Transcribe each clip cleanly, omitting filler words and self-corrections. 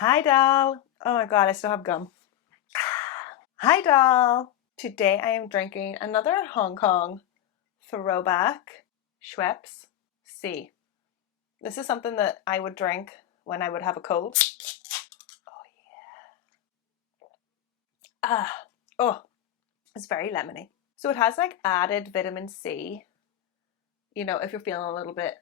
Hi, doll. Oh my god, I still have gum. Hi, doll. Today I am drinking another Hong Kong throwback Schweppes C. This is something that I would drink when I would have a cold. Oh yeah. Oh, it's very lemony. So it has like added vitamin C. You know, if you're feeling a little bit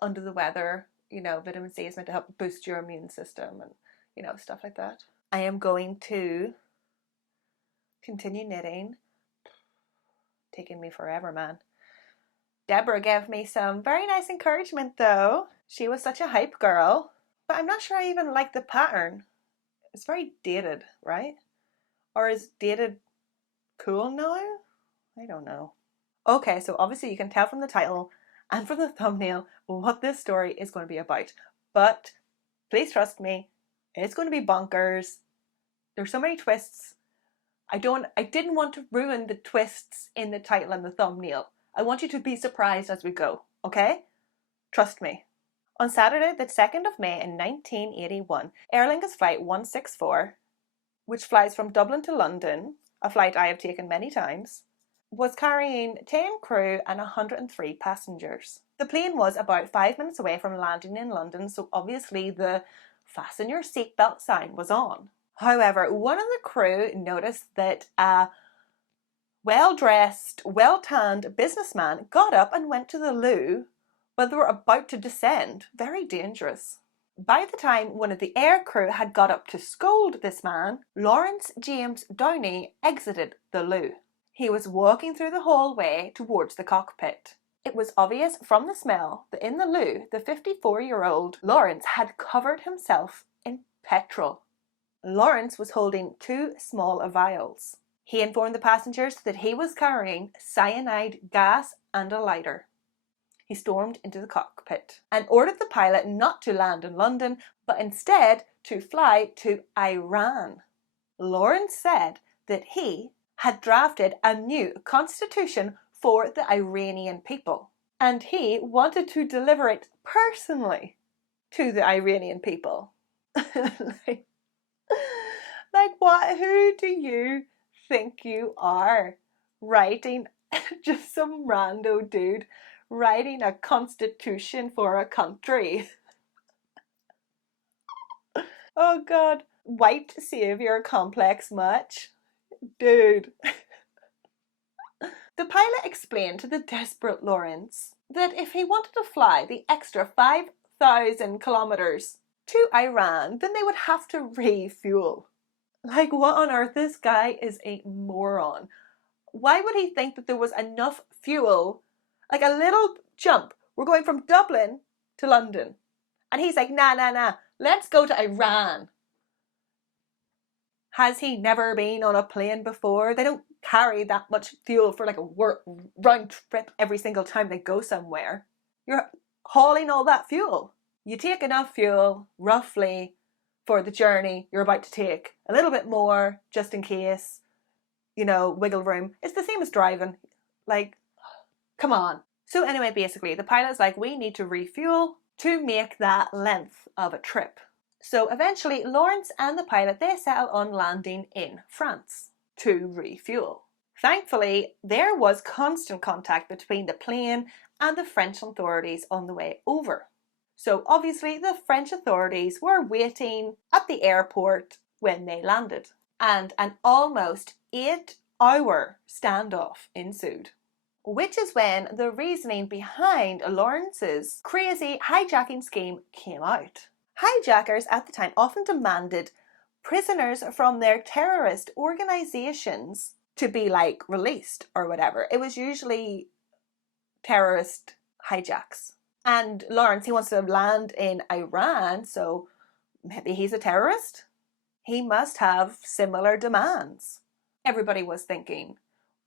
under the weather, you know, vitamin C is meant to help boost your immune system and, you know, stuff like that. I am going to continue knitting. Taking me forever, man. Deborah gave me some very nice encouragement though. She was such a hype girl, but I'm not sure I even like the pattern. It's very dated, right? Or is dated cool now? I don't know. Okay, so obviously you can tell from the title and from the thumbnail what this story is going to be about. But please trust me, it's going to be bonkers. There's so many twists. I didn't want to ruin the twists in the title and the thumbnail. I want you to be surprised as we go, okay? Trust me. On Saturday, the 2nd of May in 1981, Aer Lingus Flight 164, which flies from Dublin to London, a flight I have taken many times, was carrying 10 crew and 103 passengers. The plane was about 5 minutes away from landing in London, so obviously the fasten your seatbelt sign was on. However, one of the crew noticed that a well-dressed, well-tanned businessman got up and went to the loo, but they were about to descend. Very dangerous. By the time one of the air crew had got up to scold this man, Lawrence James Downey exited the loo. He was walking through the hallway towards the cockpit. It was obvious from the smell that in the loo, the 54-year-old Lawrence had covered himself in petrol. Lawrence was holding 2 small vials. He informed the passengers that he was carrying cyanide gas and a lighter. He stormed into the cockpit and ordered the pilot not to land in London, but instead to fly to Iran. Lawrence said that he had drafted a new constitution for the Iranian people, and he wanted to deliver it personally to the Iranian people. Like what? Who do you think you are? Writing just some rando dude writing a constitution for a country. Oh god. White savior complex much? Dude. The pilot explained to the desperate Lawrence that if he wanted to fly the extra 5,000 kilometers to Iran, then they would have to refuel. Like, what on earth? This guy is a moron. Why would he think that there was enough fuel? Like a little jump. We're going from Dublin to London. And he's like, nah. Let's go to Iran. Has he never been on a plane before? They don't carry that much fuel for like a round trip every single time they go somewhere. You're hauling all that fuel. You take enough fuel, roughly, for the journey you're about to take. A little bit more, just in case, you know, wiggle room. It's the same as driving. Like, come on. So anyway, basically, the pilot's like, we need to refuel to make that length of a trip. So eventually, Lawrence and the pilot, they settle on landing in France to refuel. Thankfully, there was constant contact between the plane and the French authorities on the way over. So obviously the French authorities were waiting at the airport when they landed, and an almost 8-hour standoff ensued. Which is when the reasoning behind Lawrence's crazy hijacking scheme came out. Hijackers at the time often demanded prisoners from their terrorist organizations to be like released or whatever. It was usually terrorist hijacks. And Lawrence, he wants to land in Iran, so maybe he's a terrorist? He must have similar demands, everybody was thinking.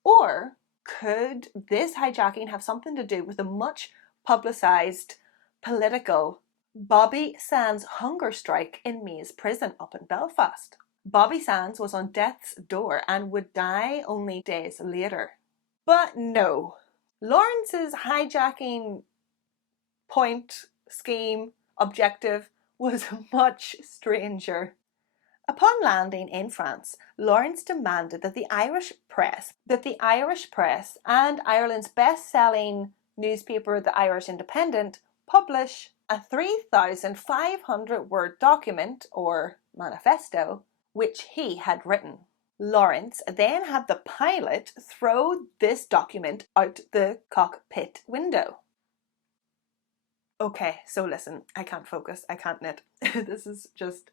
Or could this hijacking have something to do with the much publicised political Bobby Sands hunger strike in Maze prison up in Belfast? Bobby Sands was on death's door and would die only days later. But no, Lawrence's hijacking point, scheme, objective was much stranger. Upon landing in France, Lawrence demanded that the Irish press and Ireland's best-selling newspaper, the Irish Independent, publish a 3,500-word document, or manifesto, which he had written. Lawrence then had the pilot throw this document out the cockpit window. Okay, so listen, I can't focus, I can't knit. This is just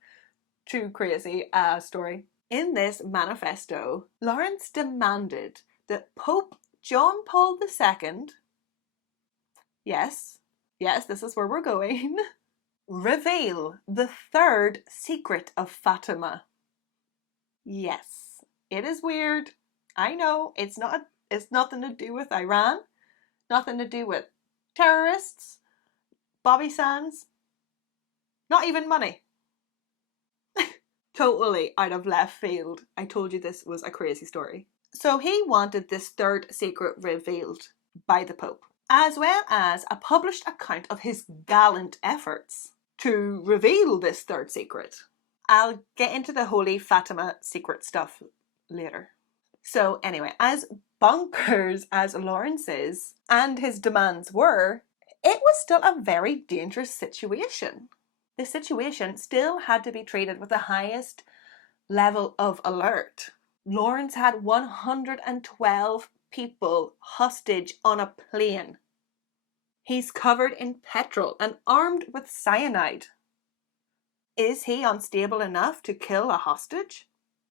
too crazy a story. In this manifesto, Lawrence demanded that Pope John Paul II, yes, this is where we're going, reveal the third secret of Fatima. Yes, it is weird. I know, it's nothing to do with Iran, nothing to do with terrorists, Bobby Sands, not even money. Totally out of left field. I told you this was a crazy story. So he wanted this third secret revealed by the Pope, as well as a published account of his gallant efforts to reveal this third secret. I'll get into the Holy Fatima secret stuff later. So anyway, as bonkers as Lawrence's and his demands were, it was still a very dangerous situation. The situation still had to be treated with the highest level of alert. Lawrence had 112 people hostage on a plane. He's covered in petrol and armed with cyanide. Is he unstable enough to kill a hostage?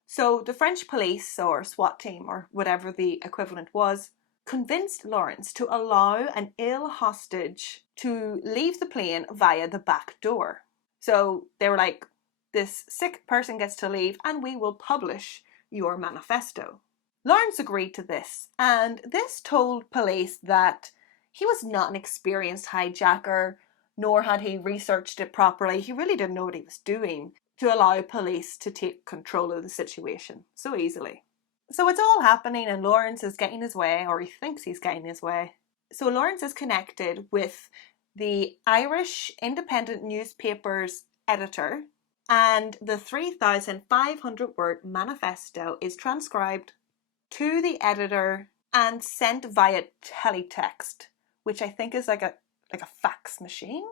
So the French police or SWAT team, or whatever the equivalent was, convinced Lawrence to allow an ill hostage to leave the plane via the back door. So they were like, this sick person gets to leave and we will publish your manifesto. Lawrence agreed to this, and this told police that he was not an experienced hijacker, nor had he researched it properly. He really didn't know what he was doing to allow police to take control of the situation so easily. So it's all happening and Lawrence is getting his way, or he thinks he's getting his way. So Lawrence is connected with the Irish Independent newspaper's editor, and the 3,500-word manifesto is transcribed to the editor and sent via teletext, which I think is like a fax machine.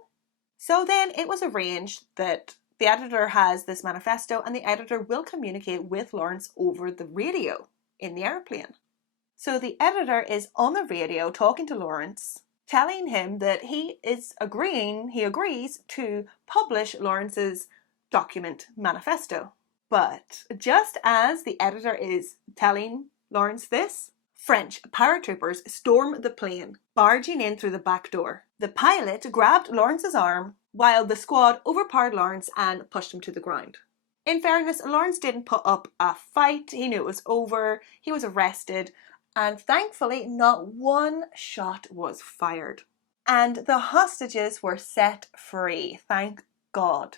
So then it was arranged that the editor has this manifesto and the editor will communicate with Lawrence over the radio in the airplane. So the editor is on the radio talking to Lawrence, telling him that he agrees to publish Lawrence's document manifesto. But just as the editor is telling Lawrence this, French paratroopers storm the plane, barging in through the back door. The pilot grabbed Lawrence's arm while the squad overpowered Lawrence and pushed him to the ground. In fairness, Lawrence didn't put up a fight. He knew it was over. He was arrested, and thankfully not one shot was fired. And the hostages were set free, thank God.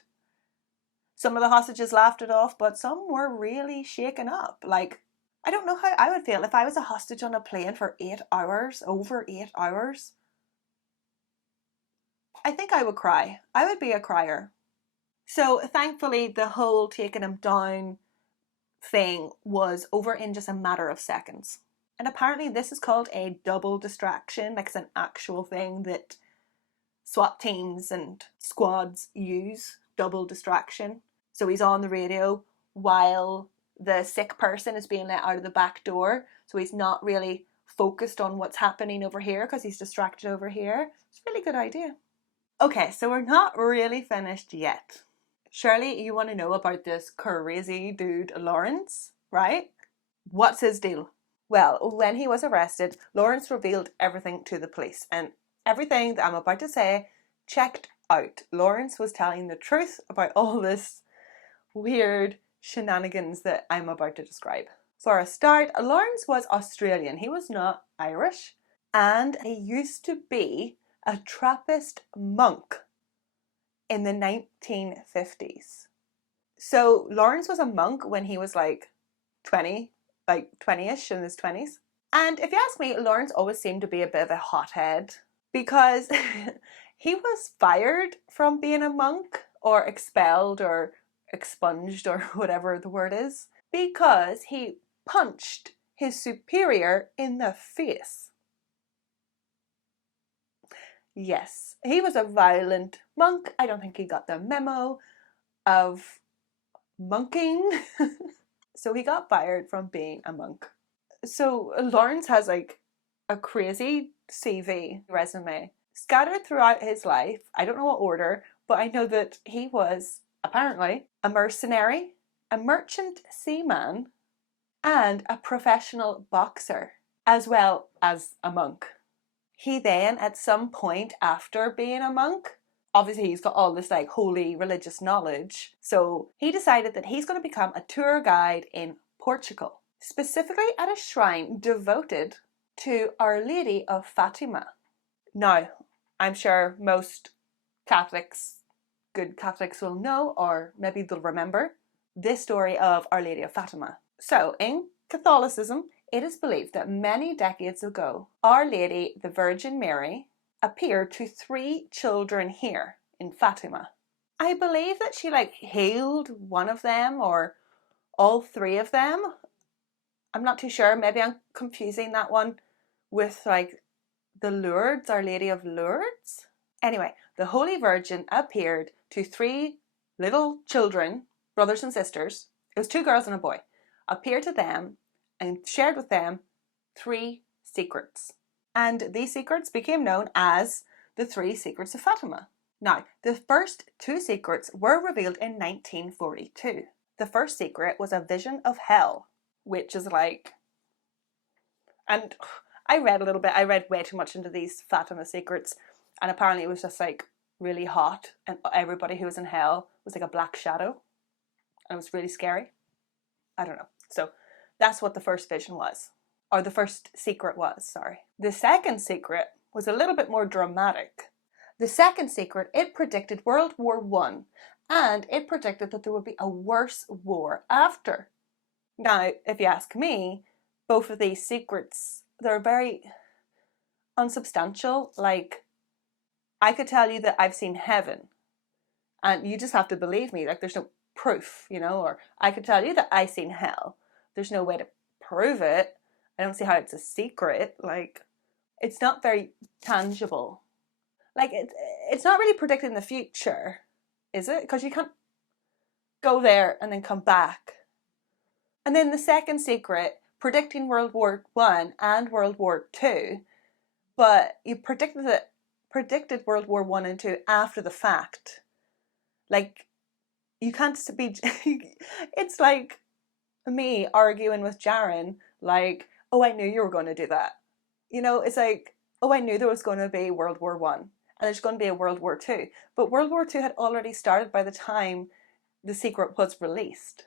Some of the hostages laughed it off, but some were really shaken up. Like, I don't know how I would feel if I was a hostage on a plane for 8 hours, over 8 hours. I think I would cry. I would be a crier. So thankfully the whole taking him down thing was over in just a matter of seconds. And apparently this is called a double distraction, like it's an actual thing that SWAT teams and squads use, double distraction. So he's on the radio while the sick person is being let out of the back door. So he's not really focused on what's happening over here because he's distracted over here. It's a really good idea. Okay, so we're not really finished yet. Surely you want to know about this crazy dude Lawrence, right? What's his deal? Well, when he was arrested, Lawrence revealed everything to the police, and everything that I'm about to say checked out. Lawrence was telling the truth about all this weird shenanigans that I'm about to describe. For a start, Lawrence was Australian. He was not Irish, and he used to be a Trappist monk in the 1950s. So Lawrence was a monk when he was like 20-ish in his 20s. And if you ask me, Lawrence always seemed to be a bit of a hothead because he was fired from being a monk or expelled or expunged or whatever the word is, because he punched his superior in the face. Yes, he was a violent monk. I don't think he got the memo of monking. So he got fired from being a monk. So Lawrence has like a crazy CV resume scattered throughout his life. I don't know what order, but I know that he was apparently a mercenary, a merchant seaman, and a professional boxer, as well as a monk. He then, at some point after being a monk, obviously he's got all this like holy religious knowledge, so he decided that he's going to become a tour guide in Portugal, specifically at a shrine devoted to Our Lady of Fatima. Now, I'm sure most Catholics, good Catholics, will know, or maybe they'll remember, this story of Our Lady of Fatima. So, in Catholicism, it is believed that many decades ago, Our Lady, the Virgin Mary, appeared to 3 children here in Fatima. I believe that she like healed one of them or all 3 of them. I'm not too sure. Maybe I'm confusing that one with like the Lourdes, Our Lady of Lourdes. Anyway, the Holy Virgin appeared to 3 little children, brothers and sisters. It was 2 girls and a boy. Appeared to them and shared with them 3 secrets. And these secrets became known as the 3 Secrets of Fatima. Now, the first 2 secrets were revealed in 1942. The first secret was a vision of hell, which is like... And I read a little bit. I read way too much into these Fatima secrets. And apparently it was just like really hot. And everybody who was in hell was like a black shadow. And it was really scary. I don't know. So that's what the first vision was. Or the first secret was, sorry. The second secret was a little bit more dramatic. The second secret, it predicted World War I, and it predicted that there would be a worse war after. Now, if you ask me, both of these secrets, they're very unsubstantial. Like, I could tell you that I've seen heaven, and you just have to believe me. Like, there's no proof, you know, or I could tell you that I've seen hell. There's no way to prove it. I don't see how it's a secret. Like, it's not very tangible. Like, it's not really predicting the future, is it? Because you can't go there and then come back. And then the second secret, predicting World War I and World War II, but you predicted World War I and II after the fact. Like, you can't be... It's like me arguing with Jaren, like, oh, I knew you were going to do that. You know, it's like, oh, I knew there was going to be World War I and there's going to be a World War II. But World War II had already started by the time the secret was released.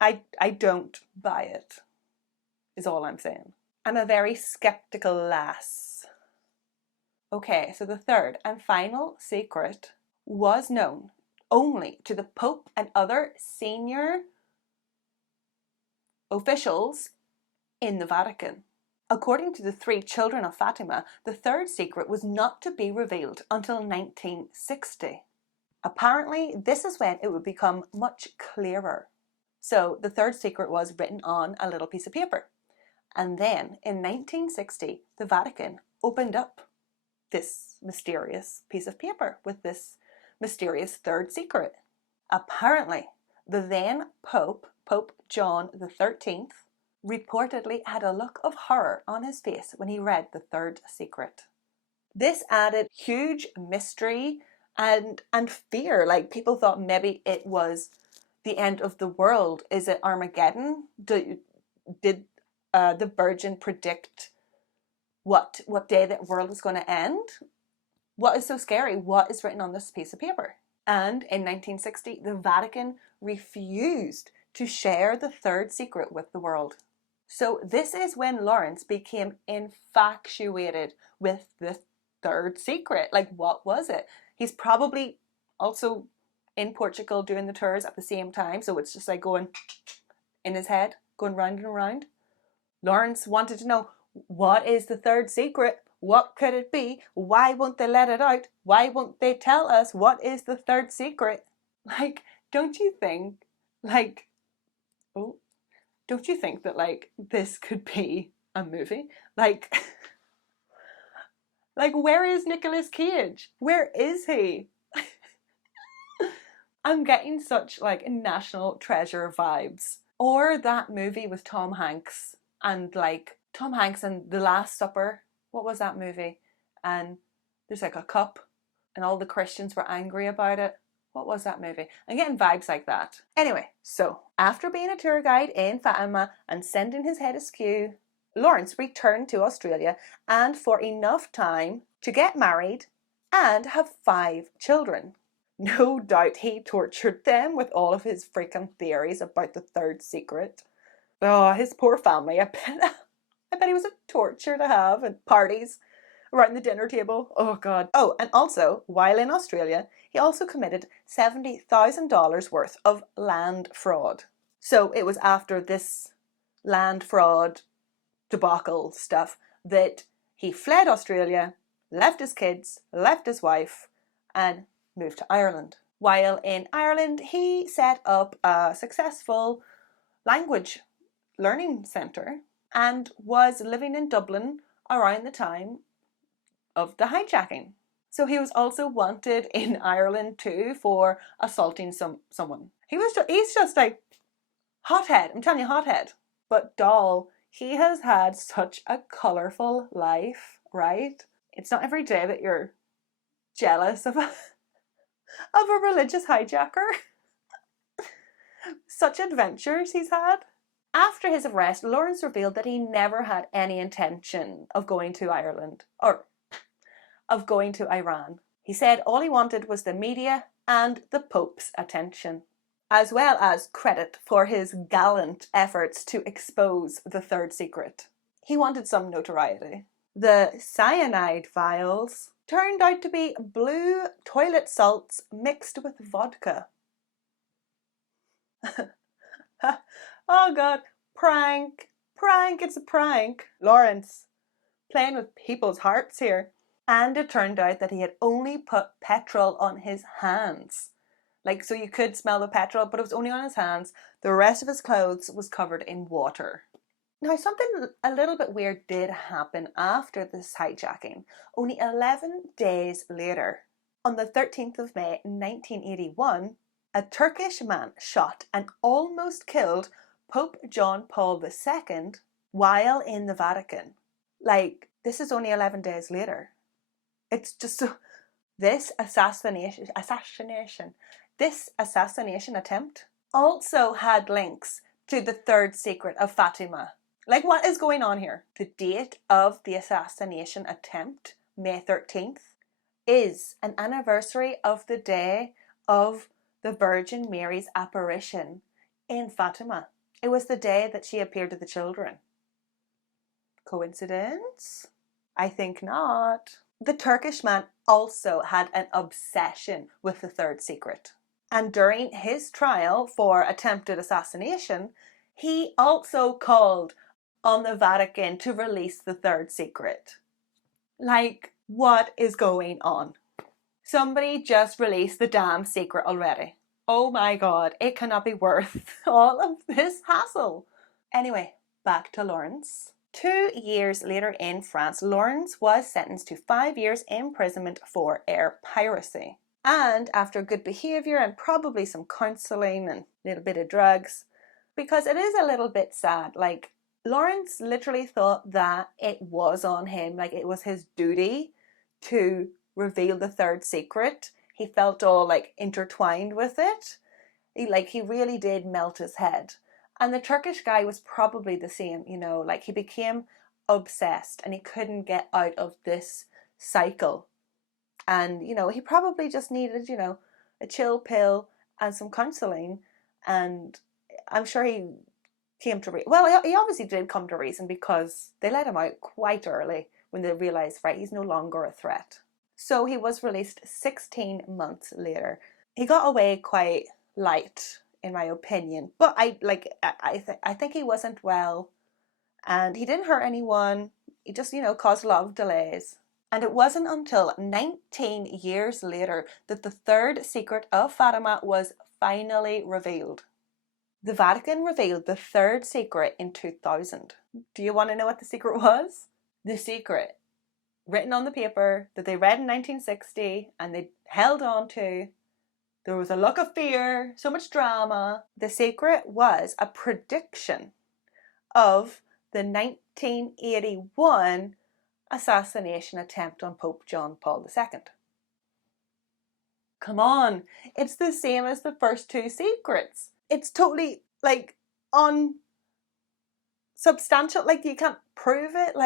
I don't buy it, is all I'm saying. I'm a very skeptical lass. Okay, so the third and final secret was known only to the Pope and other senior officials in the Vatican. According to the 3 children of Fatima, the third secret was not to be revealed until 1960. Apparently, this is when it would become much clearer. So the third secret was written on a little piece of paper. And then in 1960, the Vatican opened up this mysterious piece of paper with this mysterious third secret. Apparently, the then Pope, Pope John XIII, reportedly had a look of horror on his face when he read the third secret. This added huge mystery and fear. Like, people thought maybe it was the end of the world. Is it Armageddon? Did the Virgin predict what day that world is going to end? What is so scary? What is written on this piece of paper? And in 1960, the Vatican refused to share the third secret with the world. So this is when Lawrence became infatuated with the third secret. Like, what was it? He's probably also in Portugal doing the tours at the same time, so it's just like going in his head, going round and around. Lawrence wanted to know, what is the third secret? What could it be? Why won't they let it out? Why won't they tell us what is the third secret? Like, don't you think, like, oh, don't you think that, like, this could be a movie? Like, like, where is Nicolas Cage? Where is he? I'm getting such, like, National Treasure vibes. Or that movie with Tom Hanks and, like, Tom Hanks and The Last Supper. What was that movie? And there's like a cup and all the Christians were angry about it. What was that movie? I'm getting vibes like that. Anyway, so after being a tour guide in Fatima and sending his head askew, Lawrence returned to Australia and for enough time to get married and have 5 children. No doubt he tortured them with all of his freaking theories about the third secret. Oh, his poor family. I bet he was a torture to have at parties around the dinner table. Oh, God. Oh, and also, while in Australia, he also committed $70,000 worth of land fraud. So it was after this land fraud debacle stuff that he fled Australia, left his kids, left his wife, and moved to Ireland. While in Ireland, he set up a successful language learning centre and was living in Dublin around the time of the hijacking. So he was also wanted in Ireland too for assaulting someone. He's just like hothead. I'm telling you, hothead. But doll, he has had such a colourful life, right? It's not every day that you're jealous of a religious hijacker. Such adventures he's had. After his arrest, Lawrence revealed that he never had any intention of going to Ireland, or of going to Iran. He said all he wanted was the media and the Pope's attention, as well as credit for his gallant efforts to expose the third secret. He wanted some notoriety. The cyanide vials turned out to be blue toilet salts mixed with vodka. Oh, God. Prank. It's a prank. Lawrence, playing with people's hearts here. And it turned out that he had only put petrol on his hands. Like, so you could smell the petrol, but it was only on his hands. The rest of his clothes was covered in water. Now, something a little bit weird did happen after this hijacking. Only 11 days later, on the 13th of May 1981, a Turkish man shot and almost killed Pope John Paul II while in the Vatican. Like, this is only 11 days later. It's just so... This assassination attempt also had links to the third secret of Fatima. Like, what is going on here? The date of the assassination attempt, May 13th, is an anniversary of the day of the Virgin Mary's apparition in Fatima. It was the day that she appeared to the children. Coincidence? I think not. The Turkish man also had an obsession with the third secret. And during his trial for attempted assassination, he also called on the Vatican to release the third secret. Like, what is going on? Somebody just released the damn secret already. Oh my God, it cannot be worth all of this hassle. Anyway, back to Lawrence. 2 years later in France, Lawrence was sentenced to 5 years imprisonment for air piracy. And after good behaviour and probably some counselling and a little bit of drugs, because it is a little bit sad, like, Lawrence literally thought that it was on him, like it was his duty to reveal the third secret. He felt all like intertwined with it. He really did melt his head. And the Turkish guy was probably the same, you know, like he became obsessed and he couldn't get out of this cycle. And, you know, he probably just needed, you know, a chill pill and some counselling. And I'm sure he came to he obviously did come to reason, because they let him out quite early when they realised, right, he's no longer a threat. So he was released 16 months later. He got away quite light, in my opinion, but I think he wasn't well, And he didn't hurt anyone. He just, caused a lot of delays. And it wasn't until 19 years later that the third secret of Fatima was finally revealed. The Vatican revealed the third secret in 2000. Do you want to know what the secret was? The secret, written on the paper, that they read in 1960 and they held on to. There was a look of fear, so much drama. The secret was a prediction of the 1981 assassination attempt on Pope John Paul II. Come on, it's the same as the first two secrets. It's totally unsubstantial, you can't prove it,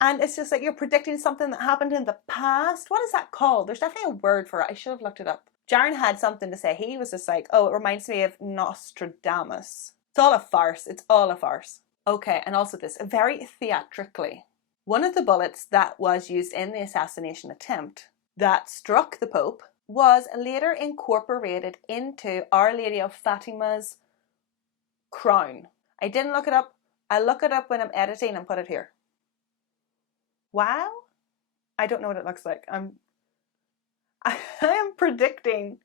and it's just you're predicting something that happened in the past. What is that called? There's definitely a word for it. I should have looked it up. Jaron had something to say. He was just oh, it reminds me of Nostradamus. It's all a farce. It's all a farce. Okay, and also this, very theatrically. One of the bullets that was used in the assassination attempt that struck the Pope was later incorporated into Our Lady of Fatima's crown. I didn't look it up. I'll look it up when I'm editing and put it here. Wow. I don't know what it looks like. I am predicting,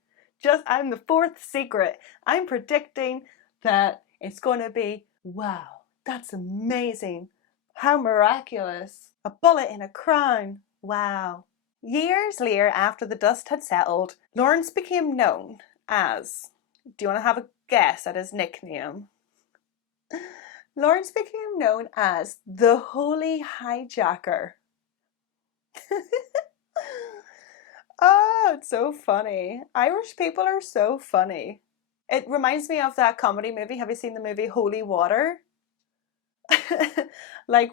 I'm the fourth secret. I'm predicting that it's going to be, wow, that's amazing. How miraculous. A bullet in a crown. Wow. Years later, after the dust had settled, Lawrence became known as, do you want to have a guess at his nickname? Lawrence became known as the Holy Hijacker. Oh, it's so funny. Irish people are so funny. It reminds me of that comedy movie. Have you seen the movie Holy Water?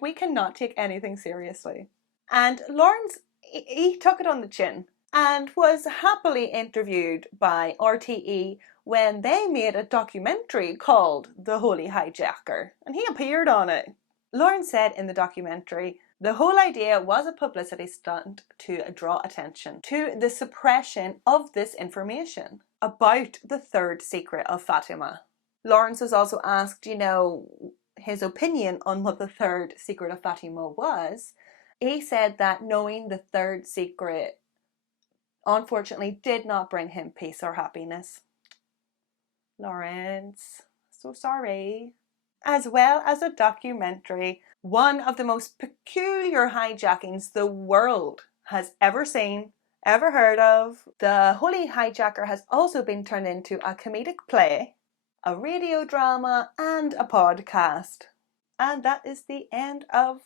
We cannot take anything seriously. And Lawrence, he took it on the chin and was happily interviewed by RTE when they made a documentary called The Holy Hijacker, and he appeared on it. Lawrence said in the documentary, the whole idea was a publicity stunt to draw attention to the suppression of this information about the third secret of Fatima. Lawrence was also asked, his opinion on what the third secret of Fatima was. He said that knowing the third secret unfortunately did not bring him peace or happiness. Lawrence, so sorry. As well as a documentary, one of the most peculiar hijackings the world has ever seen, ever heard of. The Holy Hijacker has also been turned into a comedic play, a radio drama, and a podcast. And that is the end of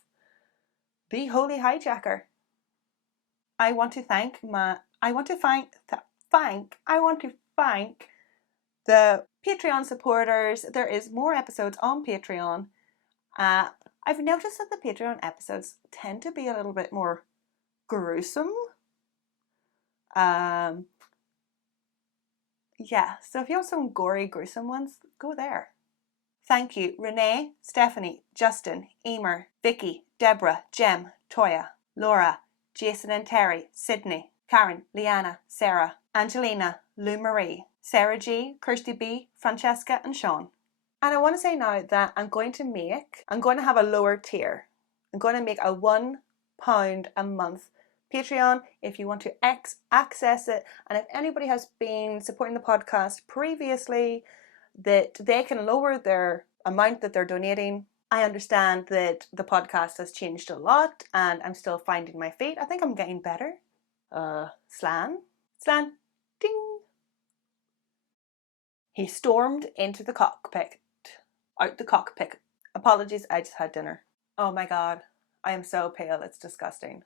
the Holy Hijacker. I want to thank the Patreon supporters. There is more episodes on Patreon. I've noticed that the Patreon episodes tend to be a little bit more gruesome. Yeah, so if you want some gory, gruesome ones, go there. Thank you, Renee, Stephanie, Justin, Emer, Vicky, Deborah, Jem, Toya, Laura, Jason and Terry, Sydney, Karen, Leanna, Sarah, Angelina, Lou Marie, Sarah G, Kirsty B, Francesca and Sean. And I want to say now that I'm going to have a lower tier. I'm going to make a £1 a month Patreon if you want to access it. And if anybody has been supporting the podcast previously, that they can lower their amount that they're donating. I understand that the podcast has changed a lot and I'm still finding my feet. I think I'm getting better. Slan, ding. He stormed into the cockpit. Out the cockpit. Apologies, I just had dinner. Oh my god, I am so pale, it's disgusting.